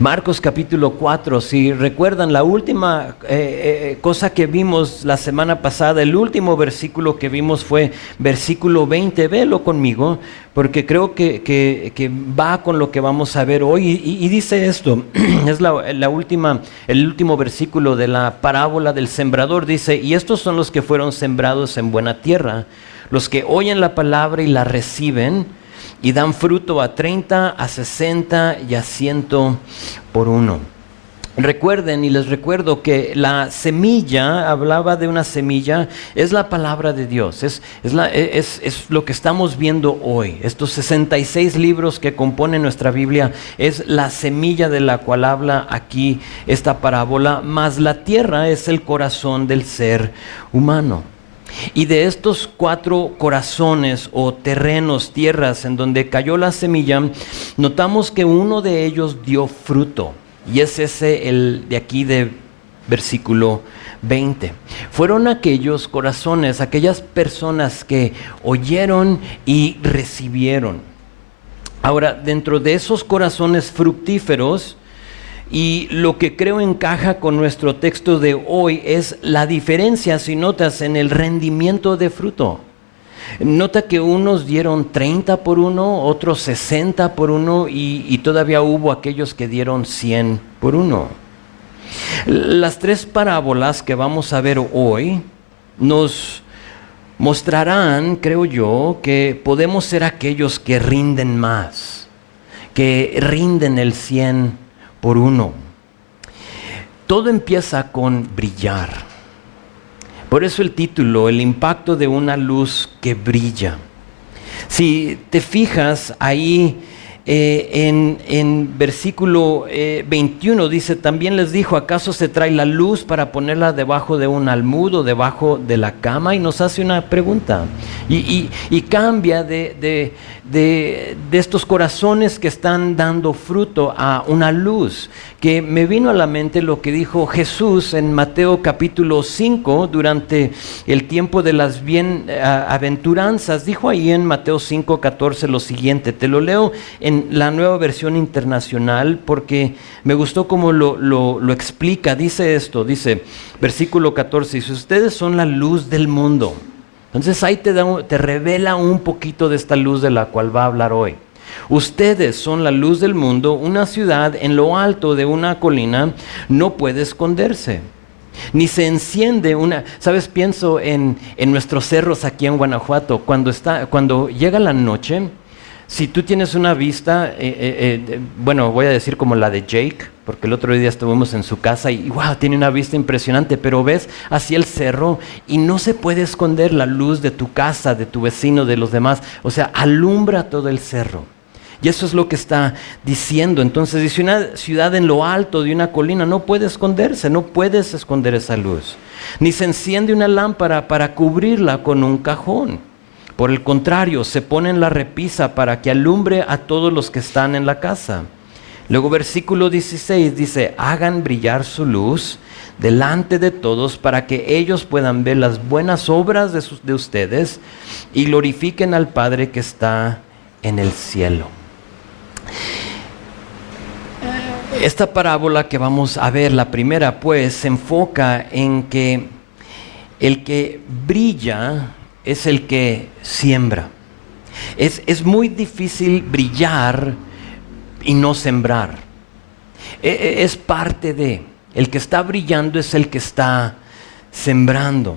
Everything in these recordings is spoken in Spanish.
Marcos capítulo 4, si recuerdan la última cosa que vimos la semana pasada, el último versículo que vimos fue versículo 20, velo conmigo, porque creo que va con lo que vamos a ver hoy y dice esto, es el último versículo de la parábola del sembrador, dice, y estos son los que fueron sembrados en buena tierra, los que oyen la palabra y la reciben, y dan fruto a 30, a 60 y a 100 por uno. Recuerden, y les recuerdo que la semilla, hablaba de una semilla, es la palabra de Dios, es lo que estamos viendo hoy. Estos 66 libros que componen nuestra Biblia es la semilla de la cual habla aquí esta parábola, más la tierra es el corazón del ser humano. Y de estos 4 corazones o terrenos, tierras en donde cayó la semilla, notamos que uno de ellos dio fruto. Y es ese el de aquí de versículo 20. Fueron aquellos corazones, aquellas personas que oyeron y recibieron. Ahora, dentro de esos corazones fructíferos, y lo que creo encaja con nuestro texto de hoy es la diferencia, si notas, en el rendimiento de fruto. Nota que unos dieron 30 por uno, otros 60 por uno y todavía hubo aquellos que dieron 100 por uno. Las 3 parábolas que vamos a ver hoy nos mostrarán, creo yo, que podemos ser aquellos que rinden más, que rinden el 100 por uno. Todo empieza con brillar. Por eso el título, el impacto de una luz que brilla. Si te fijas ahí en versículo 21 dice, también les dijo, ¿acaso se trae la luz para ponerla debajo de un almud o debajo de la cama? Y nos hace una pregunta. Y cambia de estos corazones que están dando fruto a una luz, que me vino a la mente lo que dijo Jesús en Mateo capítulo 5 durante el tiempo de las bienaventuranzas. Dijo ahí en Mateo 5:14 lo siguiente, te lo leo en la Nueva Versión Internacional porque me gustó cómo lo explica. Dice esto, dice versículo 14, dice, ustedes son la luz del mundo. Entonces ahí te revela un poquito de esta luz de la cual va a hablar hoy. Ustedes son la luz del mundo, una ciudad en lo alto de una colina no puede esconderse, ni se enciende ¿sabes? Pienso en nuestros cerros aquí en Guanajuato, cuando llega la noche, si tú tienes una vista, bueno, voy a decir como la de Jake, porque el otro día estuvimos en su casa y wow, tiene una vista impresionante, pero ves hacia el cerro y no se puede esconder la luz de tu casa, de tu vecino, de los demás, o sea, alumbra todo el cerro. Y eso es lo que está diciendo. Entonces dice, una ciudad en lo alto de una colina no puede esconderse, no puedes esconder esa luz. Ni se enciende una lámpara para cubrirla con un cajón. Por el contrario, se pone en la repisa para que alumbre a todos los que están en la casa. Luego versículo 16 dice, hagan brillar su luz delante de todos para que ellos puedan ver las buenas obras de ustedes y glorifiquen al Padre que está en el cielo. Esta parábola que vamos a ver, la primera pues, se enfoca en que el que brilla es el que siembra. Es muy difícil brillar y no sembrar. Es parte de. El que está brillando es el que está sembrando.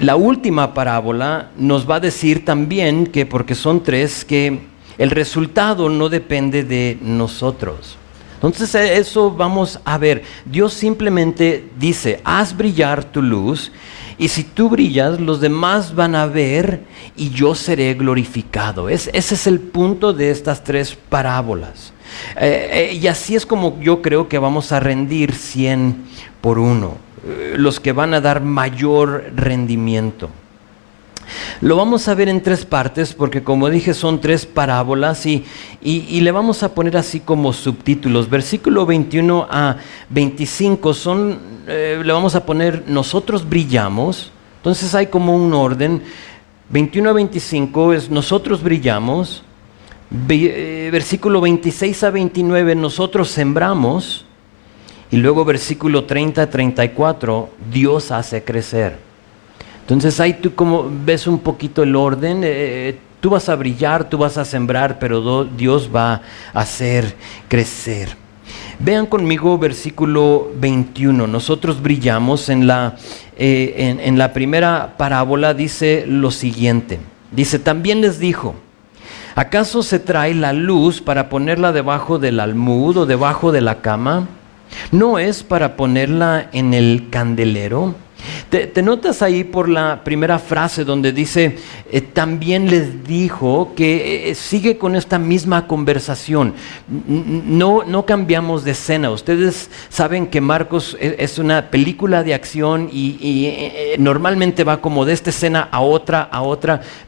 La última parábola nos va a decir también que, porque son 3, que el resultado no depende de nosotros. Entonces eso vamos a ver. Dios simplemente dice, haz brillar tu luz y si tú brillas, los demás van a ver y yo seré glorificado. Ese es el punto de estas 3 parábolas. Y así es como yo creo que vamos a rendir 100 por uno. Los que van a dar mayor rendimiento. Lo vamos a ver en 3 partes porque como dije son 3 parábolas y le vamos a poner así como subtítulos. Versículo 21 a 25 le vamos a poner nosotros brillamos. Entonces hay como un orden. 21 a 25 es nosotros brillamos. Versículo 26 a 29, nosotros sembramos, y luego versículo 30 a 34, Dios hace crecer. Entonces ahí tú como ves un poquito el orden, tú vas a brillar, tú vas a sembrar, pero Dios va a hacer crecer. Vean conmigo versículo 21, nosotros brillamos en la primera parábola, dice lo siguiente, dice, también les dijo, ¿acaso se trae la luz para ponerla debajo del almud o debajo de la cama? ¿No es para ponerla en el candelero? ¿Te notas ahí por la primera frase donde dice, también les dijo, que sigue con esta misma conversación? No cambiamos de escena. Ustedes saben que Marcos es una película de acción y normalmente va como de esta escena a otra,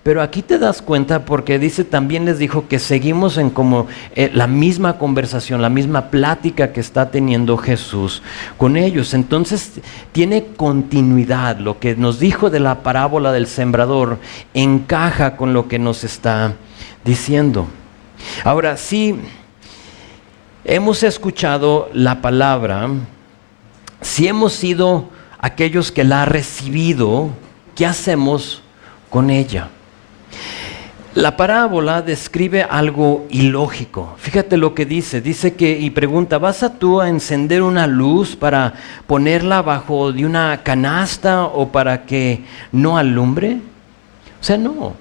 pero aquí te das cuenta porque dice, también les dijo que seguimos en como la misma conversación, la misma plática que está teniendo Jesús con ellos. Entonces tiene continuidad. Lo que nos dijo de la parábola del sembrador encaja con lo que nos está diciendo. Ahora, si hemos escuchado la palabra, si hemos sido aquellos que la han recibido, ¿qué hacemos con ella? La parábola describe algo ilógico. Fíjate lo que dice. Dice que, y pregunta, ¿vas tú a encender una luz para ponerla bajo de una canasta o para que no alumbre? O sea, no.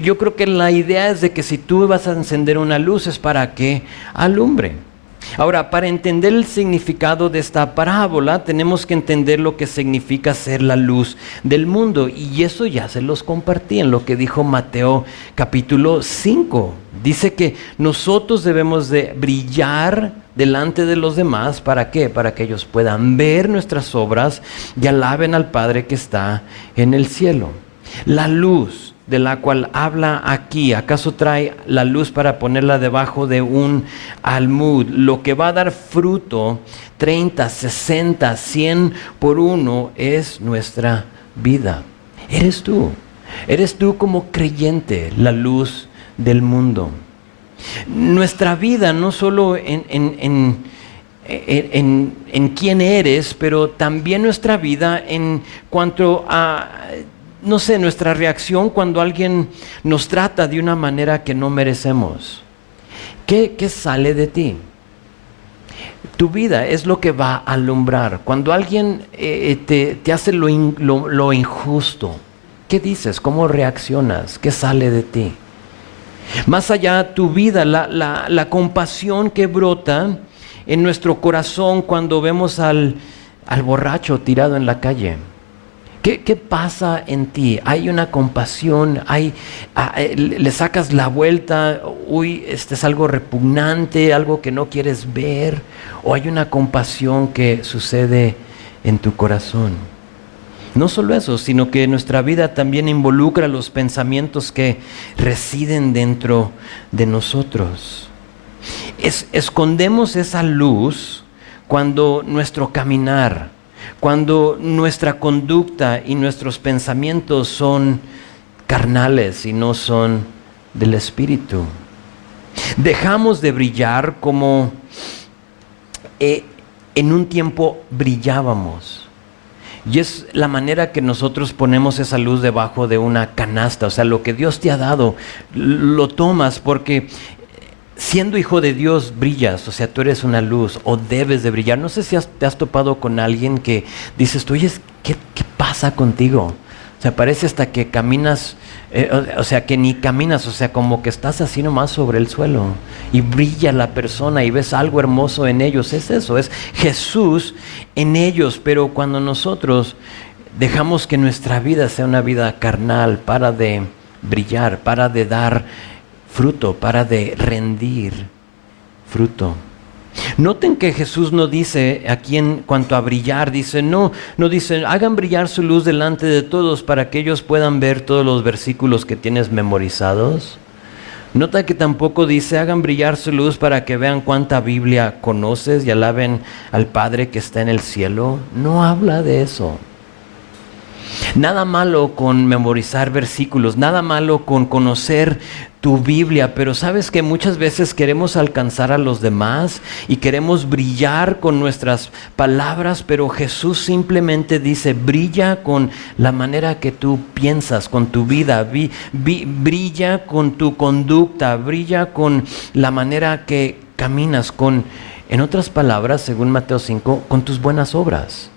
Yo creo que la idea es de que si tú vas a encender una luz es para que alumbre. Ahora, para entender el significado de esta parábola, tenemos que entender lo que significa ser la luz del mundo. Y eso ya se los compartí en lo que dijo Mateo capítulo 5. Dice que nosotros debemos de brillar delante de los demás. ¿Para qué? Para que ellos puedan ver nuestras obras y alaben al Padre que está en el cielo. La luz de la cual habla aquí, ¿acaso trae la luz para ponerla debajo de un almud? Lo que va a dar fruto 30, 60, 100 por uno es nuestra vida. Eres tú como creyente, la luz del mundo. Nuestra vida no solo en quién eres, pero también nuestra vida en cuanto a, no sé, nuestra reacción cuando alguien nos trata de una manera que no merecemos. ¿Qué sale de ti? Tu vida es lo que va a alumbrar. Cuando alguien te hace lo injusto, ¿qué dices? ¿Cómo reaccionas? ¿Qué sale de ti? Más allá, tu vida, la compasión que brota en nuestro corazón cuando vemos al borracho tirado en la calle. ¿Qué pasa en ti? ¿Hay una compasión? ¿Le sacas la vuelta? Uy, es algo repugnante, algo que no quieres ver. ¿O hay una compasión que sucede en tu corazón? No solo eso, sino que nuestra vida también involucra los pensamientos que residen dentro de nosotros. Escondemos esa luz cuando nuestro caminar, cuando nuestra conducta y nuestros pensamientos son carnales y no son del Espíritu. Dejamos de brillar como en un tiempo brillábamos. Y es la manera que nosotros ponemos esa luz debajo de una canasta. O sea, lo que Dios te ha dado, lo tomas porque siendo hijo de Dios brillas, o sea, tú eres una luz o debes de brillar. No sé si te has topado con alguien que dices, tú, oye, ¿qué pasa contigo? O sea, parece hasta que caminas, o sea, que ni caminas, o sea, como que estás así nomás sobre el suelo y brilla la persona y ves algo hermoso en ellos. Es eso, es Jesús en ellos. Pero cuando nosotros dejamos que nuestra vida sea una vida carnal, para de brillar, para de dar fruto, para de rendir fruto. Noten que Jesús no dice aquí en cuanto a brillar, dice, no dice, hagan brillar su luz delante de todos para que ellos puedan ver todos los versículos que tienes memorizados. Nota que tampoco dice, hagan brillar su luz para que vean cuánta Biblia conoces y alaben al Padre que está en el cielo. No habla de eso. Nada malo con memorizar versículos, nada malo con conocer tu Biblia, pero sabes que muchas veces queremos alcanzar a los demás y queremos brillar con nuestras palabras, pero Jesús simplemente dice, brilla con la manera que tú piensas, con tu vida, brilla con tu conducta, brilla con la manera que caminas, en otras palabras, según Mateo 5, con tus buenas obras.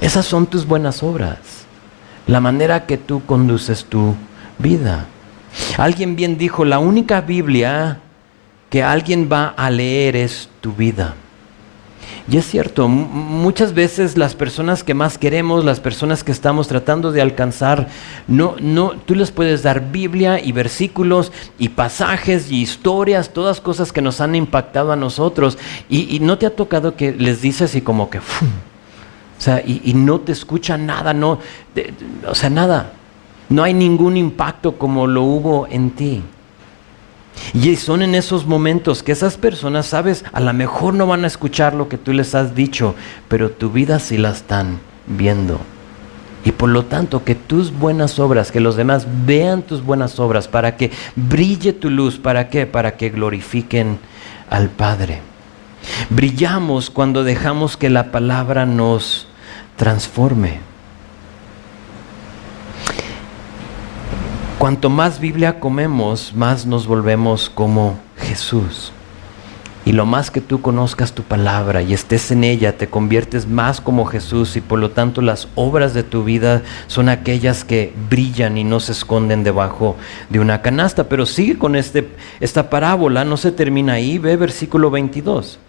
Esas son tus buenas obras, la manera que tú conduces tu vida. Alguien bien dijo, la única Biblia que alguien va a leer es tu vida. Y es cierto, muchas veces las personas que más queremos, las personas que estamos tratando de alcanzar, tú les puedes dar Biblia y versículos y pasajes y historias, todas cosas que nos han impactado a nosotros. Y no te ha tocado que les dices y como que, ¡fum! O sea, y no te escucha nada, nada. No hay ningún impacto como lo hubo en ti. Y son en esos momentos que esas personas, sabes, a lo mejor no van a escuchar lo que tú les has dicho, pero tu vida sí la están viendo. Y por lo tanto, que tus buenas obras, que los demás vean tus buenas obras, para que brille tu luz. ¿Para qué? Para que glorifiquen al Padre. Brillamos cuando dejamos que la palabra nos transforme. Cuanto más Biblia comemos, más nos volvemos como Jesús. Y lo más que tú conozcas tu palabra y estés en ella, te conviertes más como Jesús, y por lo tanto las obras de tu vida son aquellas que brillan y no se esconden debajo de una canasta. Pero sigue con esta parábola, no se termina ahí, ve versículo 22.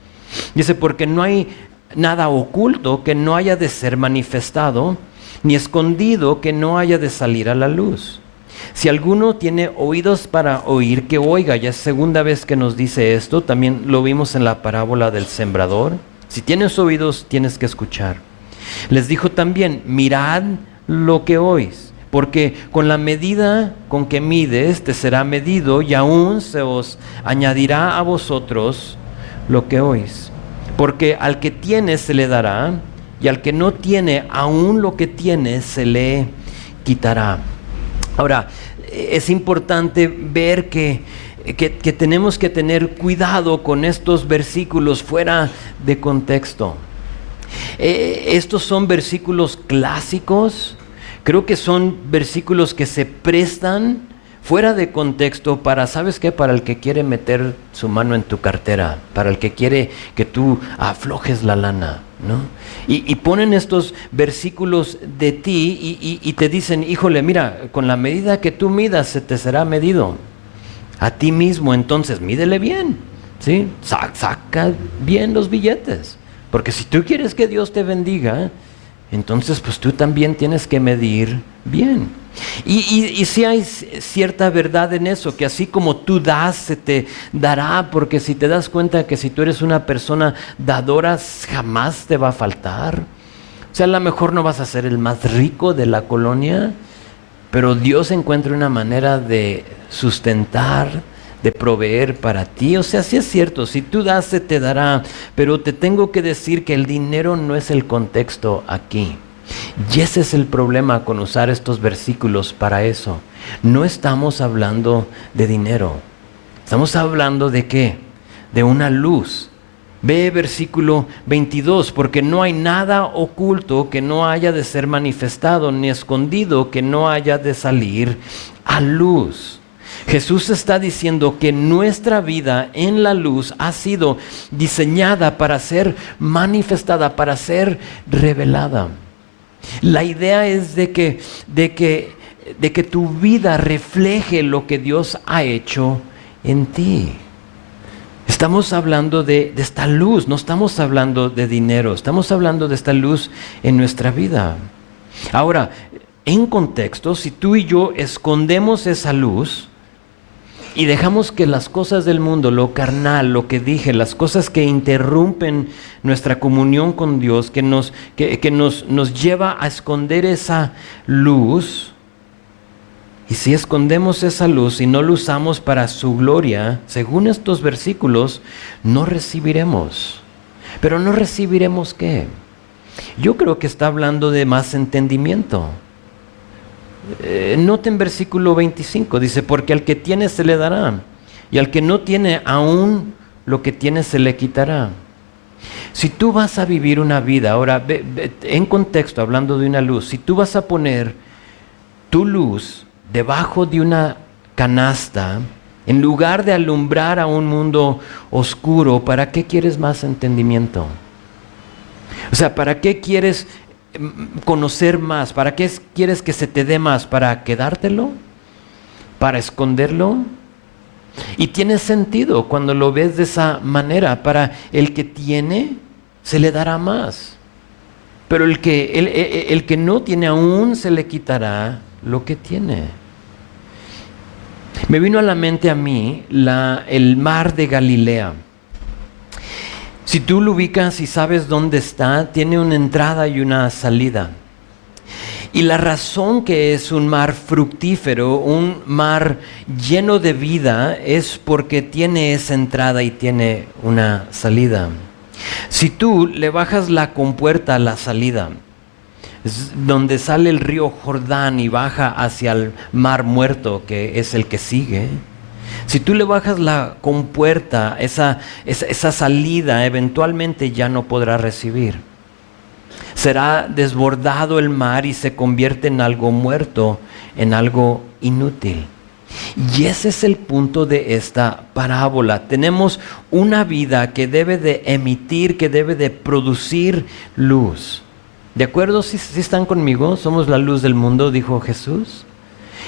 Dice, porque no hay nada oculto que no haya de ser manifestado, ni escondido que no haya de salir a la luz. Si alguno tiene oídos para oír, que oiga. Ya es segunda vez que nos dice esto. También lo vimos en la parábola del sembrador. Si tienes oídos, tienes que escuchar. Les dijo también, mirad lo que oís, porque con la medida con que mides, te será medido, y aún se os añadirá a vosotros lo que oís. Porque al que tiene se le dará, y al que no tiene, aún lo que tiene se le quitará. Ahora, es importante ver que tenemos que tener cuidado con estos versículos fuera de contexto. Estos son versículos clásicos, creo que son versículos que se prestan fuera de contexto para, ¿sabes qué? Para el que quiere meter su mano en tu cartera, para el que quiere que tú aflojes la lana, ¿no? Y ponen estos versículos de ti y te dicen, híjole, mira, con la medida que tú midas se te será medido a ti mismo, entonces mídele bien, ¿sí? Saca bien los billetes, porque si tú quieres que Dios te bendiga, entonces pues tú también tienes que medir bien. Y sí hay cierta verdad en eso, que así como tú das, se te dará, porque si te das cuenta que si tú eres una persona dadora, jamás te va a faltar. O sea, a lo mejor no vas a ser el más rico de la colonia, pero Dios encuentra una manera de sustentar, de proveer para ti. O sea, sí es cierto, si tú das, se te dará, pero te tengo que decir que el dinero no es el contexto aquí. Y ese es el problema con usar estos versículos para eso. No estamos hablando de dinero. Estamos hablando de ¿qué? De una luz. Ve versículo 22, porque no hay nada oculto que no haya de ser manifestado, ni escondido que no haya de salir a luz. Jesús está diciendo que nuestra vida en la luz ha sido diseñada para ser manifestada, para ser revelada. La idea es de que tu vida refleje lo que Dios ha hecho en ti. Estamos hablando de esta luz, no estamos hablando de dinero, estamos hablando de esta luz en nuestra vida. Ahora, en contexto, si tú y yo escondemos esa luz y dejamos que las cosas del mundo, lo carnal, lo que dije, las cosas que interrumpen nuestra comunión con Dios, que nos lleva a esconder esa luz, y si escondemos esa luz y no la usamos para su gloria, según estos versículos, no recibiremos. Pero no recibiremos ¿qué? Yo creo que está hablando de más entendimiento. Noten versículo 25, dice, porque al que tiene se le dará, y al que no tiene, aún lo que tiene se le quitará. Si tú vas a vivir una vida, ahora en contexto, hablando de una luz, si tú vas a poner tu luz debajo de una canasta, en lugar de alumbrar a un mundo oscuro, ¿para qué quieres más entendimiento? O sea, ¿para qué quieres conocer más? ¿Para qué quieres que se te dé más? ¿Para quedártelo? ¿Para esconderlo? Y tiene sentido cuando lo ves de esa manera. Para el que tiene, se le dará más. Pero el que no tiene, aún se le quitará lo que tiene. Me vino a la mente a mí el mar de Galilea. Si tú lo ubicas y sabes dónde está, tiene una entrada y una salida. Y la razón que es un mar fructífero, un mar lleno de vida, es porque tiene esa entrada y tiene una salida. Si tú le bajas la compuerta a la salida, es donde sale el río Jordán y baja hacia el mar muerto, que es el que sigue. Si tú le bajas la compuerta, esa salida, eventualmente ya no podrá recibir. Será desbordado el mar y se convierte en algo muerto, en algo inútil. Y ese es el punto de esta parábola. Tenemos una vida que debe de emitir, que debe de producir luz. ¿De acuerdo? ¿Sí están conmigo? Somos la luz del mundo, dijo Jesús.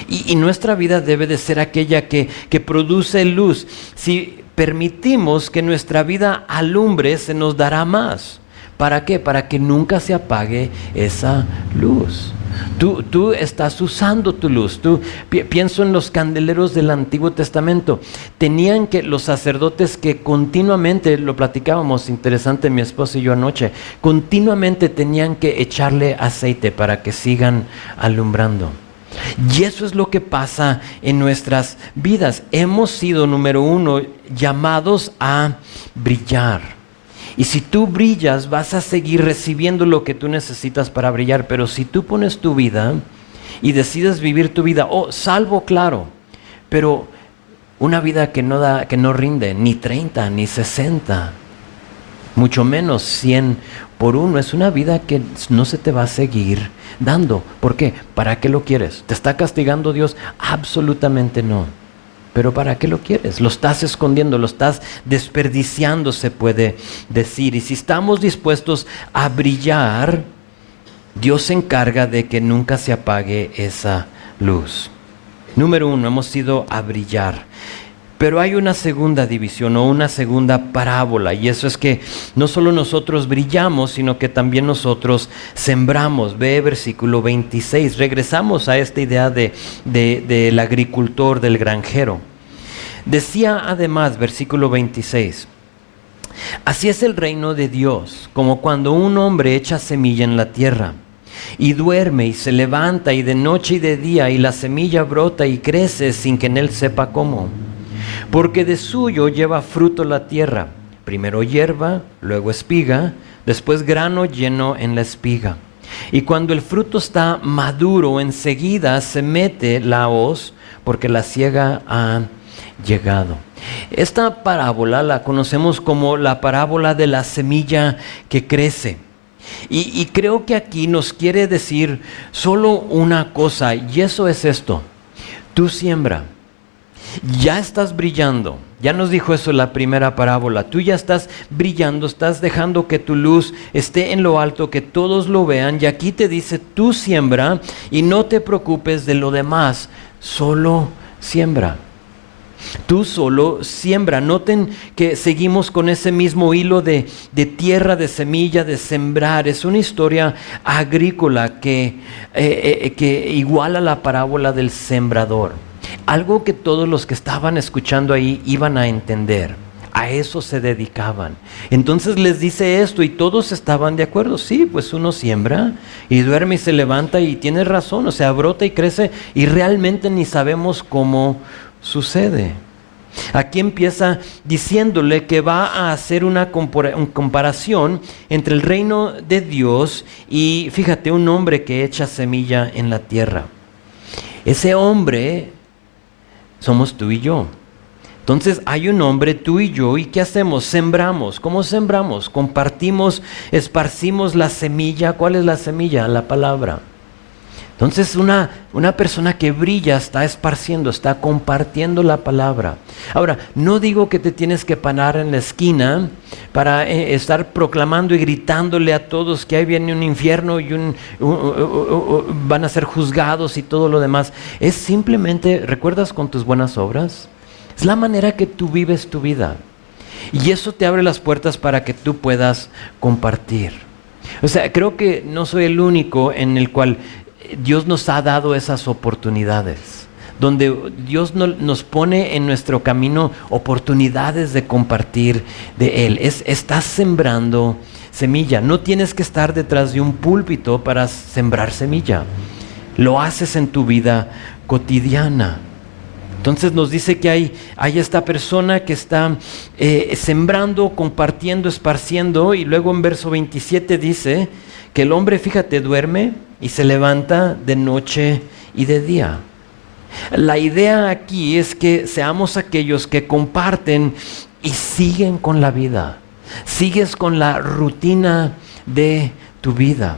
Y nuestra vida debe de ser aquella que produce luz. Si permitimos que nuestra vida alumbre, se nos dará más. ¿Para qué? Para que nunca se apague esa luz. Tú estás usando tu luz. Pienso en los candeleros del Antiguo Testamento. Tenían que los sacerdotes que continuamente, lo platicábamos interesante mi esposa y yo anoche, continuamente tenían que echarle aceite para que sigan alumbrando. Y eso es lo que pasa en nuestras vidas. Hemos sido, número uno, llamados a brillar. Y si tú brillas, vas a seguir recibiendo lo que tú necesitas para brillar. Pero si tú pones tu vida y decides vivir tu vida, salvo, claro, pero una vida que no rinde ni 30, ni 60, mucho menos 100 por uno, es una vida que no se te va a seguir dando. ¿Por qué? ¿Para qué lo quieres? ¿Te está castigando Dios? Absolutamente no. Pero ¿para qué lo quieres? Lo estás escondiendo, lo estás desperdiciando, se puede decir. Y si estamos dispuestos a brillar, Dios se encarga de que nunca se apague esa luz. Número uno, hemos ido a brillar. Pero hay una segunda división o una segunda parábola, y eso es que no solo nosotros brillamos, sino que también nosotros sembramos. Ve versículo 26, regresamos a esta idea del agricultor, del granjero. Decía además, versículo 26, así es el reino de Dios, como cuando un hombre echa semilla en la tierra, y duerme y se levanta, y de noche y de día, y la semilla brota y crece sin que en él sepa cómo. Porque de suyo lleva fruto la tierra, primero hierba, luego espiga, después grano lleno en la espiga. Y cuando el fruto está maduro, enseguida se mete la hoz, porque la siega ha llegado. Esta parábola la conocemos como la parábola de la semilla que crece. Y creo que aquí nos quiere decir solo una cosa, y eso es esto: tú siembra. Ya estás brillando. Ya nos dijo eso en la primera parábola. Tú ya estás brillando, estás dejando que tu luz esté en lo alto, que todos lo vean. Y aquí te dice, tú siembra y no te preocupes de lo demás. Solo siembra. Tú solo siembra. Noten que seguimos con ese mismo hilo de tierra, de semilla, de sembrar. Es una historia agrícola que iguala la parábola del sembrador. Algo que todos los que estaban escuchando ahí iban a entender. A eso se dedicaban. Entonces les dice esto y todos estaban de acuerdo. Sí, pues uno siembra y duerme y se levanta y tiene razón. O sea, brota y crece y realmente ni sabemos cómo sucede. Aquí empieza diciéndole que va a hacer una comparación entre el reino de Dios y, fíjate, un hombre que echa semilla en la tierra. Ese hombre somos tú y yo. Entonces hay un hombre, tú y yo, ¿y qué hacemos? Sembramos. ¿Cómo sembramos? Compartimos, esparcimos la semilla. ¿Cuál es la semilla? La palabra. Entonces una persona que brilla está esparciendo, está compartiendo la palabra. Ahora, no digo que te tienes que parar en la esquina para estar proclamando y gritándole a todos que ahí viene un infierno y van a ser juzgados y todo lo demás. Es simplemente, ¿recuerdas con tus buenas obras? Es la manera que tú vives tu vida. Y eso te abre las puertas para que tú puedas compartir. O sea, creo que no soy el único en el cual Dios nos ha dado esas oportunidades, donde Dios nos pone en nuestro camino oportunidades de compartir de Él. Estás sembrando semilla. No tienes que estar detrás de un púlpito para sembrar semilla. Lo haces en tu vida cotidiana. Entonces nos dice que hay esta persona que está sembrando, compartiendo, esparciendo, y luego en verso 27 dice que el hombre, fíjate, duerme y se levanta de noche y de día. La idea aquí es que seamos aquellos que comparten y siguen con la vida. Sigues con la rutina de tu vida.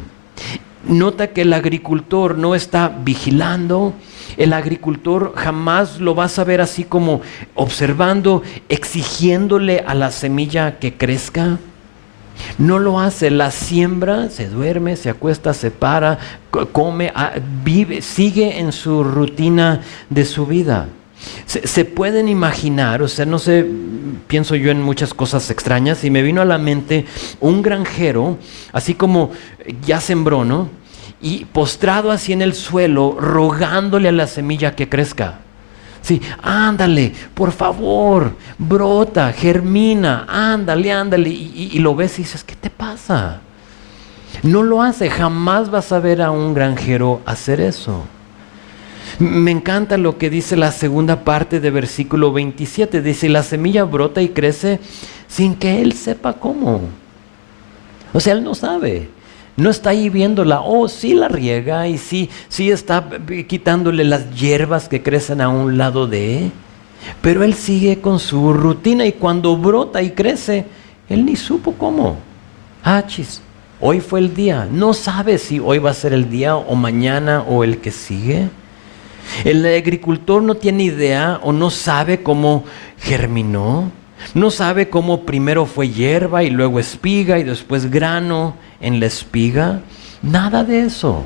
Nota que el agricultor no está vigilando. El agricultor jamás lo vas a ver así como observando, exigiéndole a la semilla que crezca. No lo hace, la siembra, se duerme, se acuesta, se para, come, vive, sigue en su rutina de su vida. Se pueden imaginar, o sea, no sé, pienso yo en muchas cosas extrañas y me vino a la mente un granjero, así como ya sembró, ¿no? Y postrado así en el suelo, rogándole a la semilla que crezca. Sí, ándale, por favor, brota, germina, ándale. Y lo ves y dices, ¿qué te pasa? No lo hace, jamás vas a ver a un granjero hacer eso. Me encanta lo que dice la segunda parte de versículo 27. Dice, la semilla brota y crece sin que él sepa cómo. O sea, él no sabe. No está ahí viéndola, sí la riega y sí está quitándole las hierbas que crecen a un lado de él, pero él sigue con su rutina y cuando brota y crece, él ni supo cómo. Hoy fue el día, no sabe si hoy va a ser el día o mañana o el que sigue. El agricultor no tiene idea o no sabe cómo germinó, no sabe cómo primero fue hierba y luego espiga y después grano en la espiga. Nada de eso.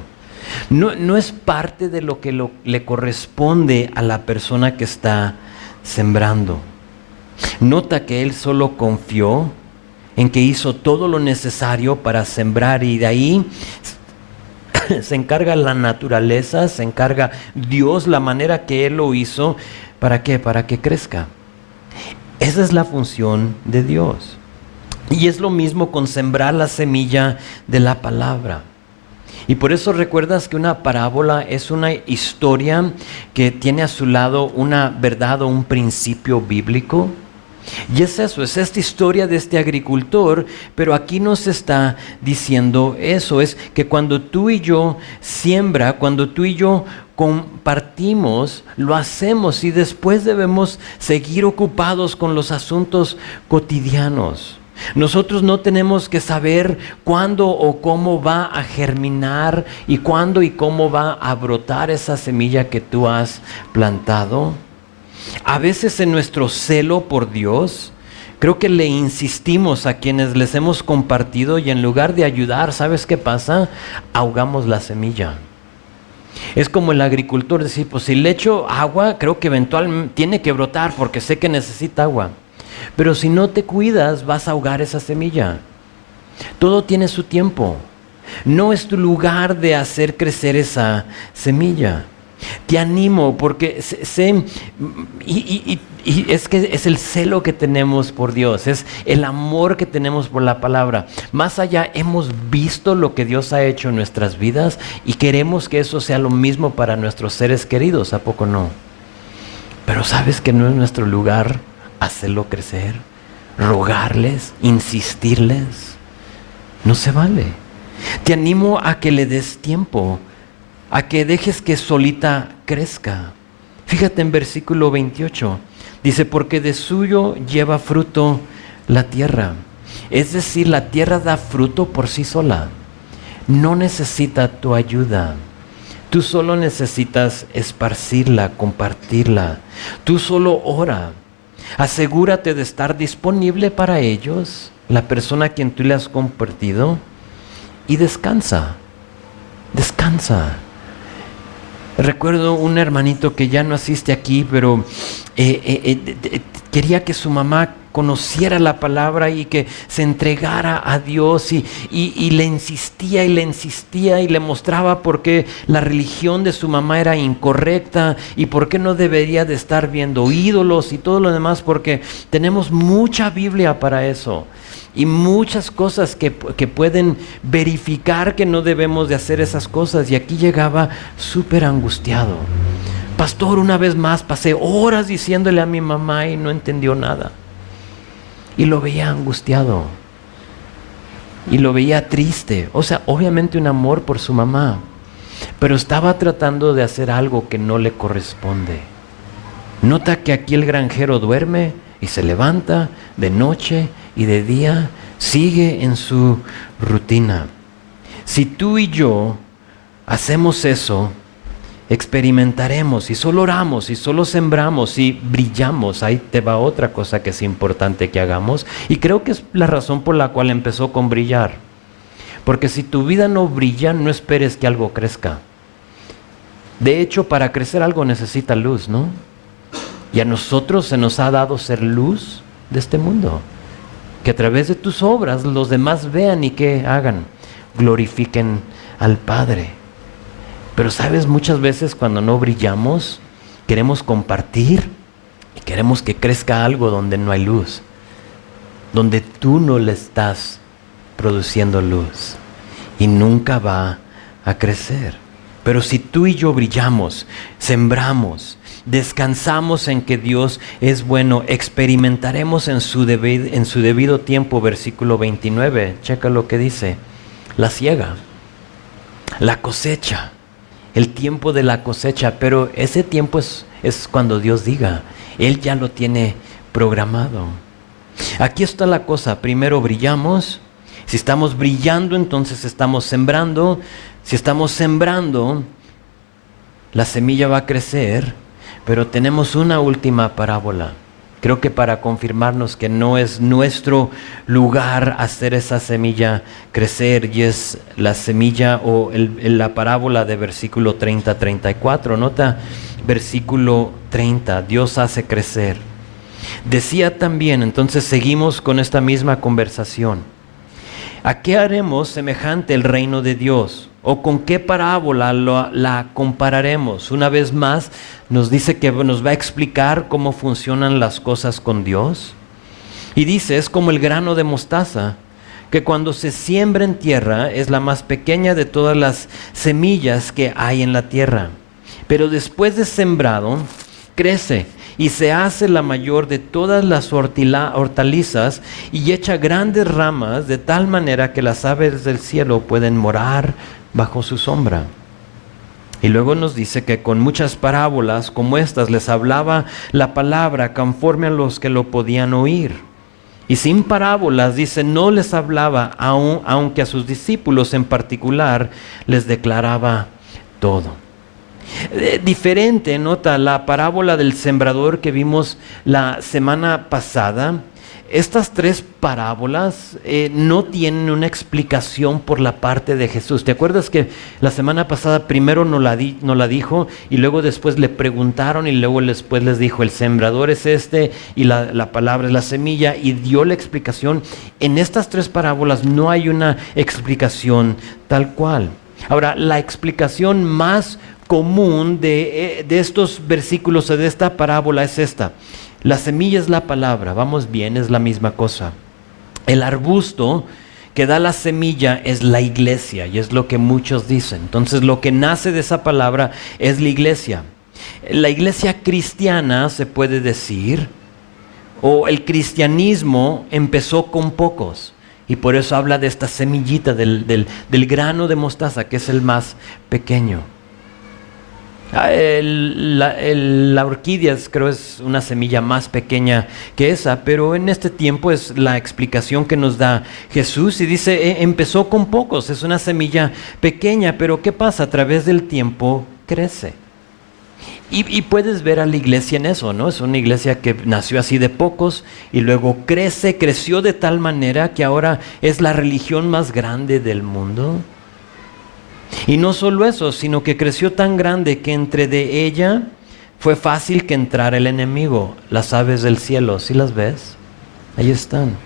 No es parte de lo que le corresponde a la persona que está sembrando. Nota que él solo confió en que hizo todo lo necesario para sembrar y de ahí se encarga la naturaleza, se encarga Dios, la manera que él lo hizo. ¿Para qué? Para que crezca. Esa es la función de Dios. Y es lo mismo con sembrar la semilla de la palabra. Y por eso recuerdas que una parábola es una historia que tiene a su lado una verdad o un principio bíblico. Y es eso, es esta historia de este agricultor, pero aquí nos está diciendo eso, es que cuando tú y yo cuando tú y yo compartimos, lo hacemos y después debemos seguir ocupados con los asuntos cotidianos. Nosotros no tenemos que saber cuándo o cómo va a germinar y cuándo y cómo va a brotar esa semilla que tú has plantado. A veces en nuestro celo por Dios, creo que le insistimos a quienes les hemos compartido y en lugar de ayudar, ¿sabes qué pasa? Ahogamos la semilla. Es como el agricultor decir, pues si le echo agua, creo que eventualmente tiene que brotar porque sé que necesita agua. Pero si no te cuidas, vas a ahogar esa semilla. Todo tiene su tiempo. No es tu lugar de hacer crecer esa semilla. Te animo porque es que es el celo que tenemos por Dios, es el amor que tenemos por la palabra. Más allá hemos visto lo que Dios ha hecho en nuestras vidas y queremos que eso sea lo mismo para nuestros seres queridos, ¿a poco no? Pero sabes que no es nuestro lugar hacerlo crecer, rogarles, insistirles. No se vale. Te animo a que le des tiempo, a que dejes que solita crezca. Fíjate en versículo 28. Dice, porque de suyo lleva fruto la tierra. Es decir, la tierra da fruto por sí sola. No necesita tu ayuda. Tú solo necesitas esparcirla, compartirla. Tú solo ora. Asegúrate de estar disponible para ellos, la persona a quien tú le has compartido, y descansa. Descansa. Recuerdo un hermanito que ya no asiste aquí, pero quería que su mamá conociera la palabra y que se entregara a Dios y le insistía y le mostraba por qué la religión de su mamá era incorrecta y por qué no debería de estar viendo ídolos y todo lo demás, porque tenemos mucha Biblia para eso. Y muchas cosas que pueden verificar que no debemos de hacer esas cosas. Y aquí llegaba súper angustiado. Pastor, una vez más pasé horas diciéndole a mi mamá y no entendió nada. Y lo veía angustiado. Y lo veía triste. O sea, obviamente un amor por su mamá. Pero estaba tratando de hacer algo que no le corresponde. Nota que aquí el granjero duerme y se levanta de noche y de día, sigue en su rutina. Si tú y yo hacemos eso, experimentaremos y solo oramos y solo sembramos y brillamos. Ahí te va otra cosa que es importante que hagamos, y creo que es la razón por la cual empezó con brillar. Porque si tu vida no brilla, no esperes que algo crezca. De hecho, para crecer algo necesita luz, ¿no? Y a nosotros se nos ha dado ser luz de este mundo. Que a través de tus obras los demás vean y que hagan, glorifiquen al Padre. Pero sabes, muchas veces cuando no brillamos, queremos compartir y queremos que crezca algo donde no hay luz, donde tú no le estás produciendo luz y nunca va a crecer. Pero si tú y yo brillamos, sembramos, descansamos en que Dios es bueno, experimentaremos en su debido tiempo. Versículo 29, checa lo que dice: la siega, la cosecha, el tiempo de la cosecha. Pero ese tiempo es cuando Dios diga. Él ya lo tiene programado. Aquí está la cosa: primero brillamos. Si estamos brillando, entonces estamos sembrando. Si estamos sembrando, la semilla va a crecer. Pero tenemos una última parábola. Creo que para confirmarnos que no es nuestro lugar hacer esa semilla crecer, y es la semilla o la parábola de versículo 30-34. Nota versículo 30, Dios hace crecer. Decía también, entonces seguimos con esta misma conversación: ¿a qué haremos semejante el reino de Dios? ¿O con qué parábola la compararemos? Una vez más nos dice que nos va a explicar cómo funcionan las cosas con Dios. Y dice, es como el grano de mostaza, que cuando se siembra en tierra es la más pequeña de todas las semillas que hay en la tierra. Pero después de sembrado, crece y se hace la mayor de todas las hortalizas y echa grandes ramas, de tal manera que las aves del cielo pueden morar bajo su sombra. Y luego nos dice que con muchas parábolas como estas les hablaba la palabra conforme a los que lo podían oír. Y sin parábolas, dice, no les hablaba, aunque a sus discípulos en particular les declaraba todo. Diferente, nota, la parábola del sembrador que vimos la semana pasada. Estas tres parábolas no tienen una explicación por la parte de Jesús. ¿Te acuerdas que la semana pasada primero no la dijo y luego después le preguntaron y luego después les dijo: el sembrador es este y la palabra es la semilla, y dio la explicación? En estas tres parábolas no hay una explicación tal cual. Ahora, la explicación más común de estos versículos o de esta parábola es esta: la semilla es la palabra. Vamos bien, es la misma cosa. El arbusto que da la semilla es la iglesia, y es lo que muchos dicen. Entonces, lo que nace de esa palabra es la iglesia. La iglesia cristiana, se puede decir, o el cristianismo empezó con pocos, y por eso habla de esta semillita del grano de mostaza, que es el más pequeño. La orquídea creo es una semilla más pequeña que esa, pero en este tiempo es la explicación que nos da Jesús y dice, empezó con pocos, es una semilla pequeña, pero ¿qué pasa? A través del tiempo crece. Y puedes ver a la iglesia en eso, ¿no? Es una iglesia que nació así de pocos y luego creció de tal manera que ahora es la religión más grande del mundo. Y no solo eso, sino que creció tan grande que entre de ella fue fácil que entrara el enemigo. Las aves del cielo, ¿sí las ves? Ahí están.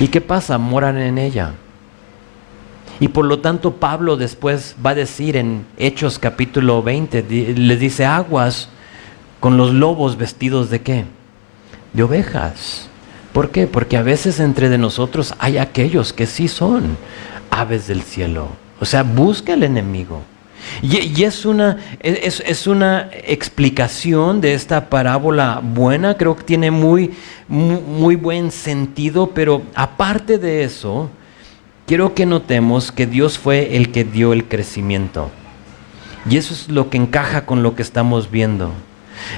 ¿Y qué pasa? Moran en ella. Y por lo tanto Pablo después va a decir en Hechos capítulo 20, les dice, aguas con los lobos vestidos ¿de qué? De ovejas. ¿Por qué? Porque a veces entre de nosotros hay aquellos que sí son aves del cielo. O sea, busca al enemigo. Y es una explicación de esta parábola buena, creo que tiene muy buen sentido, pero aparte de eso, quiero que notemos que Dios fue el que dio el crecimiento. Y eso es lo que encaja con lo que estamos viendo.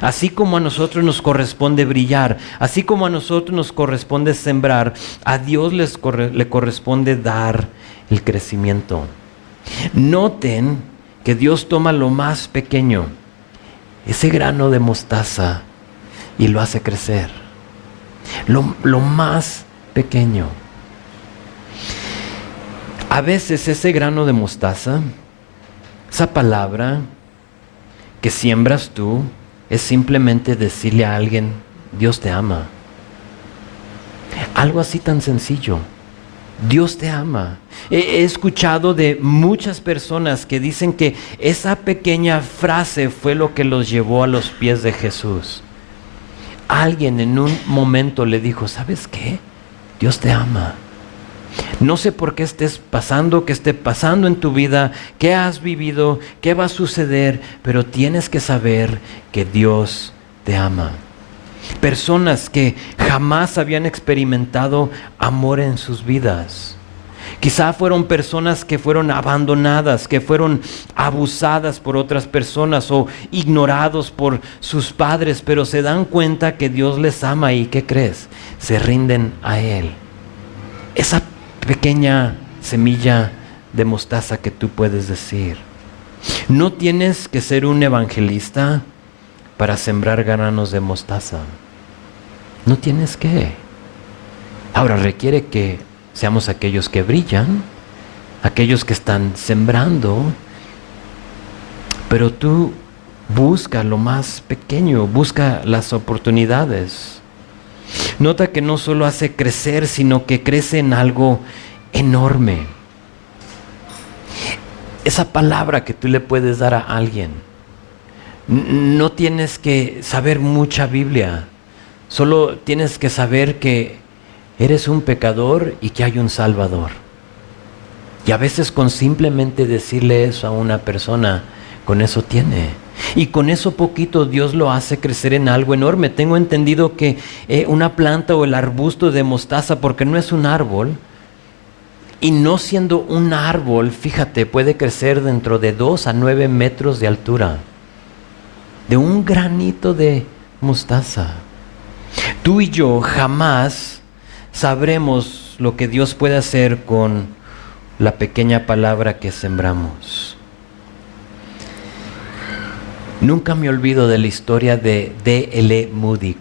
Así como a nosotros nos corresponde brillar, así como a nosotros nos corresponde sembrar, a Dios le corresponde dar el crecimiento. Noten que Dios toma lo más pequeño, ese grano de mostaza, y lo hace crecer. Lo más pequeño. A veces ese grano de mostaza, esa palabra que siembras tú, es simplemente decirle a alguien, Dios te ama. Algo así tan sencillo. Dios te ama. He escuchado de muchas personas que dicen que esa pequeña frase fue lo que los llevó a los pies de Jesús. Alguien en un momento le dijo, ¿sabes qué? Dios te ama. No sé por qué esté pasando en tu vida, qué has vivido, qué va a suceder, pero tienes que saber que Dios te ama. Personas que jamás habían experimentado amor en sus vidas. Quizá fueron personas que fueron abandonadas, que fueron abusadas por otras personas o ignorados por sus padres, pero se dan cuenta que Dios les ama y ¿qué crees? Se rinden a Él. Esa pequeña semilla de mostaza que tú puedes decir. No tienes que ser un evangelista para sembrar granos de mostaza. No tienes que. Ahora requiere que seamos aquellos que brillan, aquellos que están sembrando, pero tú busca lo más pequeño, busca las oportunidades. Nota que no solo hace crecer, sino que crece en algo enorme. Esa palabra que tú le puedes dar a alguien, no tienes que saber mucha Biblia, solo tienes que saber que eres un pecador y que hay un Salvador. Y a veces con simplemente decirle eso a una persona, con eso tiene. Y con eso poquito Dios lo hace crecer en algo enorme. Tengo entendido que una planta o el arbusto de mostaza, porque no es un árbol, y no siendo un árbol, fíjate, puede crecer dentro de 2 a 9 metros de altura. De un granito de mostaza. Tú y yo jamás sabremos lo que Dios puede hacer con la pequeña palabra que sembramos. Nunca me olvido de la historia de D.L. Moody.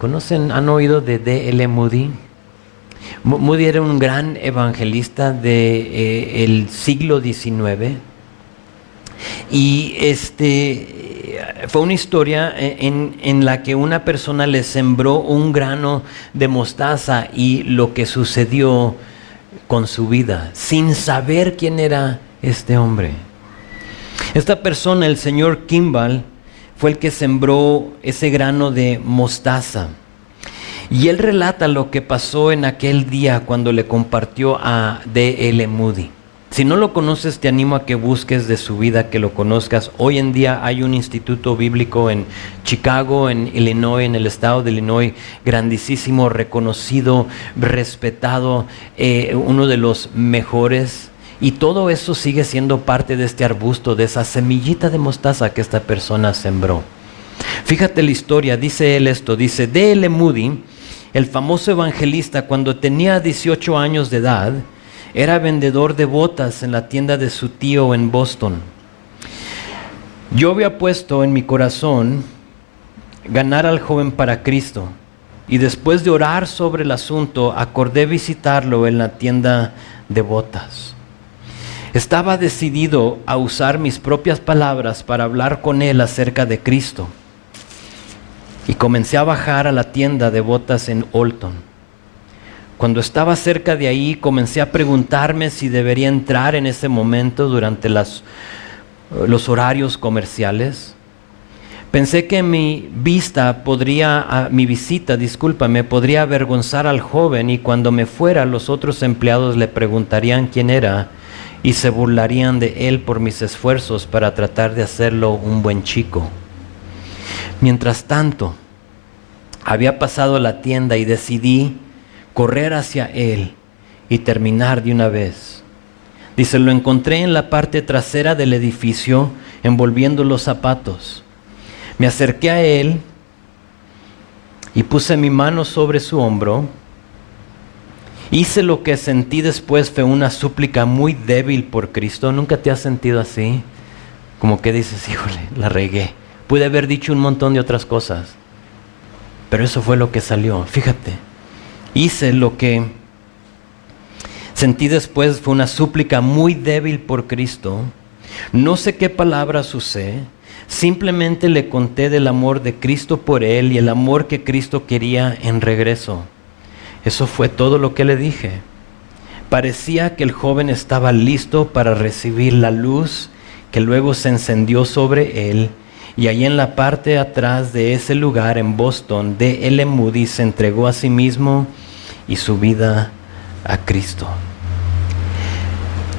¿Han oído de D.L. Moody? Moody era un gran evangelista del siglo XIX. Y fue una historia en la que una persona le sembró un grano de mostaza y lo que sucedió con su vida, sin saber quién era este hombre. Esta persona, el señor Kimball, fue el que sembró ese grano de mostaza. Y él relata lo que pasó en aquel día cuando le compartió a D.L. Moody. Si no lo conoces, te animo a que busques de su vida, que lo conozcas. Hoy en día hay un instituto bíblico en Chicago, en Illinois, en el estado de Illinois, grandísimo, reconocido, respetado, uno de los mejores. Y todo eso sigue siendo parte de este arbusto, de esa semillita de mostaza que esta persona sembró. Fíjate la historia, dice él esto, dice, D.L. Moody, el famoso evangelista, cuando tenía 18 años de edad, era vendedor de botas en la tienda de su tío en Boston. Yo había puesto en mi corazón ganar al joven para Cristo, y después de orar sobre el asunto, acordé visitarlo en la tienda de botas. Estaba decidido a usar mis propias palabras para hablar con él acerca de Cristo. Y comencé a bajar a la tienda de botas en Olton. Cuando estaba cerca de ahí, comencé a preguntarme si debería entrar en ese momento durante los horarios comerciales. Pensé que mi visita podría avergonzar al joven, y cuando me fuera, los otros empleados le preguntarían quién era y se burlarían de él por mis esfuerzos para tratar de hacerlo un buen chico. Mientras tanto, había pasado la tienda y decidí correr hacia él y terminar de una vez. Dice, lo encontré en la parte trasera del edificio envolviendo los zapatos. Me acerqué a él y puse mi mano sobre su hombro. Hice lo que sentí después, fue una súplica muy débil por Cristo. ¿Nunca te has sentido así? Como que dices, híjole, la regué. Pude haber dicho un montón de otras cosas, pero eso fue lo que salió. Fíjate, hice lo que sentí después, fue una súplica muy débil por Cristo. No sé qué palabras usé, simplemente le conté del amor de Cristo por él y el amor que Cristo quería en regreso. Eso fue todo lo que le dije. Parecía que el joven estaba listo para recibir la luz que luego se encendió sobre él, y allí en la parte de atrás de ese lugar en Boston, D.L. Moody se entregó a sí mismo y su vida a Cristo.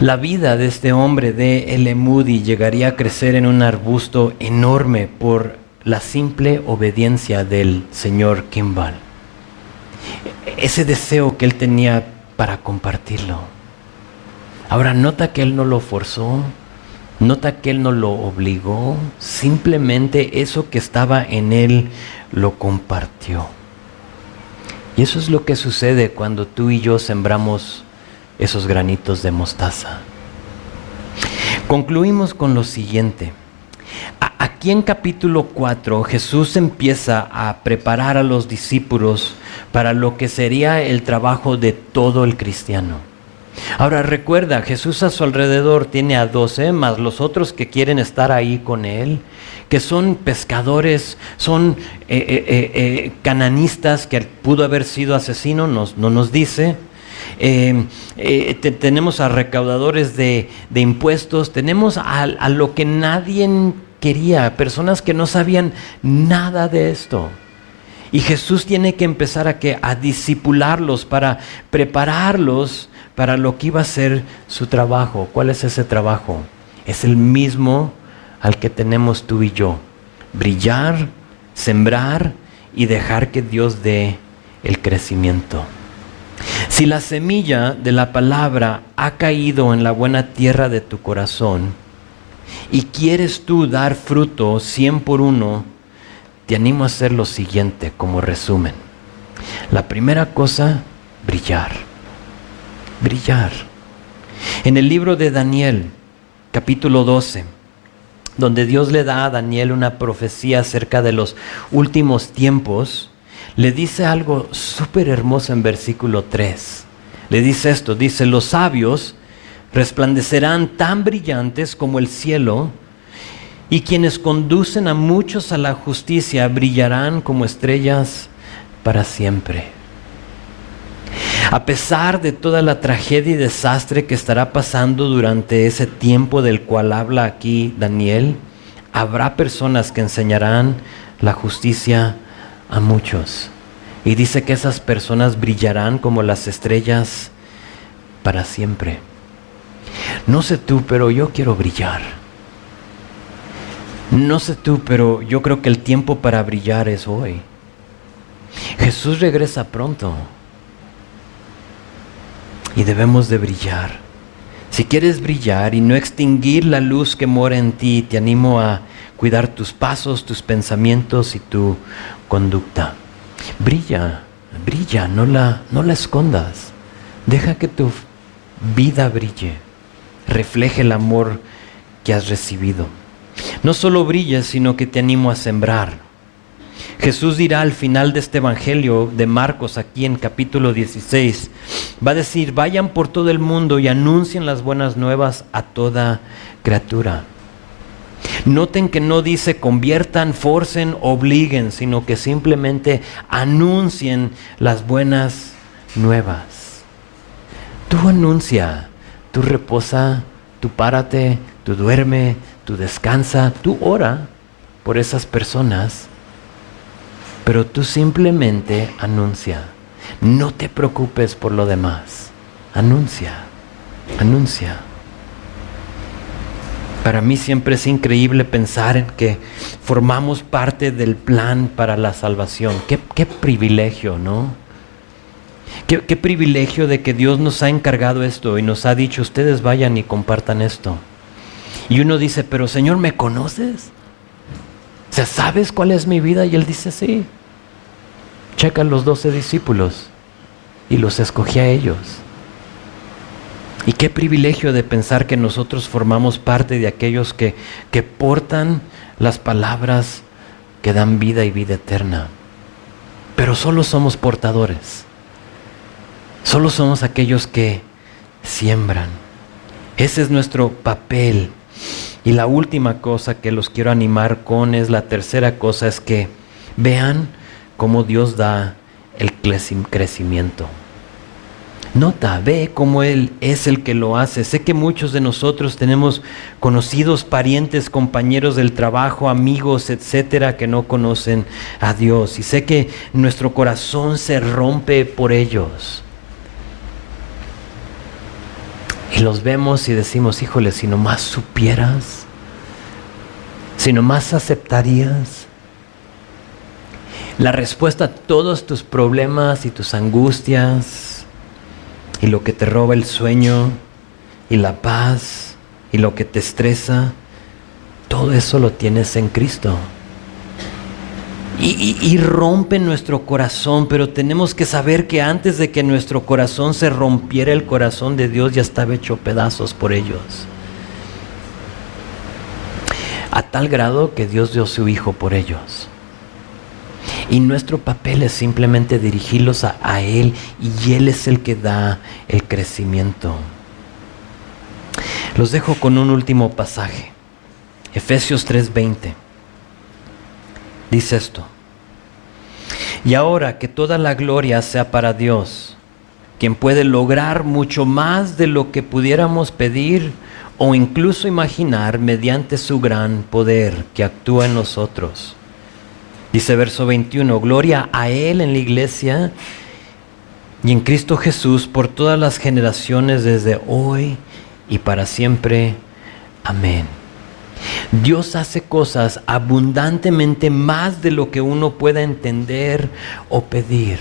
La vida de este hombre D.L. Moody llegaría a crecer en un arbusto enorme por la simple obediencia del señor Kimball. Ese deseo que él tenía para compartirlo. Ahora, nota que él no lo forzó, nota que él no lo obligó, simplemente eso que estaba en él lo compartió. Y eso es lo que sucede cuando tú y yo sembramos esos granitos de mostaza. Concluimos con lo siguiente. Aquí en capítulo 4, Jesús empieza a preparar a los discípulos para lo que sería el trabajo de todo el cristiano. Ahora recuerda, Jesús a su alrededor tiene a 12, más los otros que quieren estar ahí con él, que son pescadores, son cananistas, que pudo haber sido asesino, no nos dice. Tenemos a recaudadores de impuestos, tenemos a lo que nadie quería, personas que no sabían nada de esto. Y Jesús tiene que empezar a discipularlos para prepararlos para lo que iba a ser su trabajo. ¿Cuál es ese trabajo? Es el mismo al que tenemos tú y yo: brillar, sembrar y dejar que Dios dé el crecimiento. Si la semilla de la palabra ha caído en la buena tierra de tu corazón y quieres tú dar fruto 100 por 1, te animo a hacer lo siguiente como resumen. La primera cosa, brillar. Brillar. En el libro de Daniel, capítulo 12, donde Dios le da a Daniel una profecía acerca de los últimos tiempos, le dice algo súper hermoso en versículo 3. Le dice esto, dice: los sabios resplandecerán tan brillantes como el cielo, y quienes conducen a muchos a la justicia brillarán como estrellas para siempre. A pesar de toda la tragedia y desastre que estará pasando durante ese tiempo del cual habla aquí Daniel, habrá personas que enseñarán la justicia a muchos. Y dice que esas personas brillarán como las estrellas para siempre. No sé tú, pero yo quiero brillar. No sé tú, pero yo creo que el tiempo para brillar es hoy. Jesús regresa pronto y debemos de brillar. Si quieres brillar y no extinguir la luz que mora en ti, te animo a cuidar tus pasos, tus pensamientos y tu conducta. Brilla, brilla, no la escondas. Deja que tu vida brille, refleje el amor que has recibido. No solo brilles, sino que te animo a sembrar. Jesús dirá al final de este evangelio de Marcos, aquí en capítulo 16, va a decir: vayan por todo el mundo y anuncien las buenas nuevas a toda criatura. Noten que no dice conviertan, forcen, obliguen, sino que simplemente anuncien las buenas nuevas. Tú anuncia, tú reposa, tú párate, tú duerme, tú descansa, tú ora por esas personas, pero tú simplemente anuncia. No te preocupes por lo demás. Anuncia, anuncia. Para mí siempre es increíble pensar en que formamos parte del plan para la salvación. Qué privilegio, ¿no? Qué privilegio de que Dios nos ha encargado esto y nos ha dicho: ustedes vayan y compartan esto. Y uno dice: pero Señor, ¿me conoces? O sea, ¿sabes cuál es mi vida? Y Él dice: sí. Checa los 12 discípulos y los escogí a ellos. Y qué privilegio de pensar que nosotros formamos parte de aquellos que portan las palabras que dan vida y vida eterna. Pero solo somos portadores. Solo somos aquellos que siembran. Ese es nuestro papel. Y la última cosa que los quiero animar con es la tercera cosa, es que vean cómo Dios da el crecimiento. Nota, ve cómo Él es el que lo hace. Sé que muchos de nosotros tenemos conocidos, parientes, compañeros del trabajo, amigos, etcétera, que no conocen a Dios. Y sé que nuestro corazón se rompe por ellos. Y los vemos y decimos: híjole, si nomás supieras, si nomás aceptarías. La respuesta a todos tus problemas y tus angustias, y lo que te roba el sueño, y la paz, y lo que te estresa, todo eso lo tienes en Cristo. Y rompe nuestro corazón, pero tenemos que saber que antes de que nuestro corazón se rompiera, el corazón de Dios ya estaba hecho pedazos por ellos. A tal grado que Dios dio a su Hijo por ellos. Y nuestro papel es simplemente dirigirlos a Él, y Él es el que da el crecimiento. Los dejo con un último pasaje. Efesios 3:20. Dice esto: y ahora que toda la gloria sea para Dios, quien puede lograr mucho más de lo que pudiéramos pedir o incluso imaginar mediante su gran poder que actúa en nosotros. Dice verso 21, gloria a Él en la iglesia y en Cristo Jesús por todas las generaciones desde hoy y para siempre. Amén. Dios hace cosas abundantemente más de lo que uno pueda entender o pedir.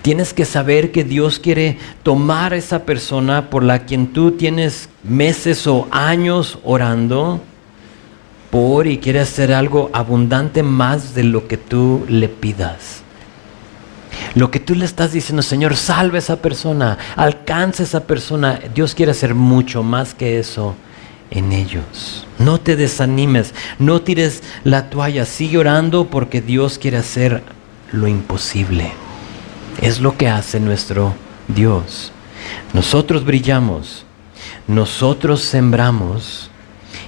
Tienes que saber que Dios quiere tomar a esa persona por la quien tú tienes meses o años orando y quiere hacer algo abundante más de lo que tú le pidas. Lo que tú le estás diciendo: Señor, salve a esa persona, alcance a esa persona. Dios quiere hacer mucho más que eso en ellos. No te desanimes, no tires la toalla, sigue orando porque Dios quiere hacer lo imposible. Es lo que hace nuestro Dios. Nosotros brillamos, nosotros sembramos,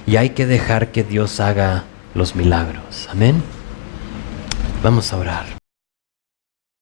y hay que dejar que Dios haga los milagros. Amén. Vamos a orar.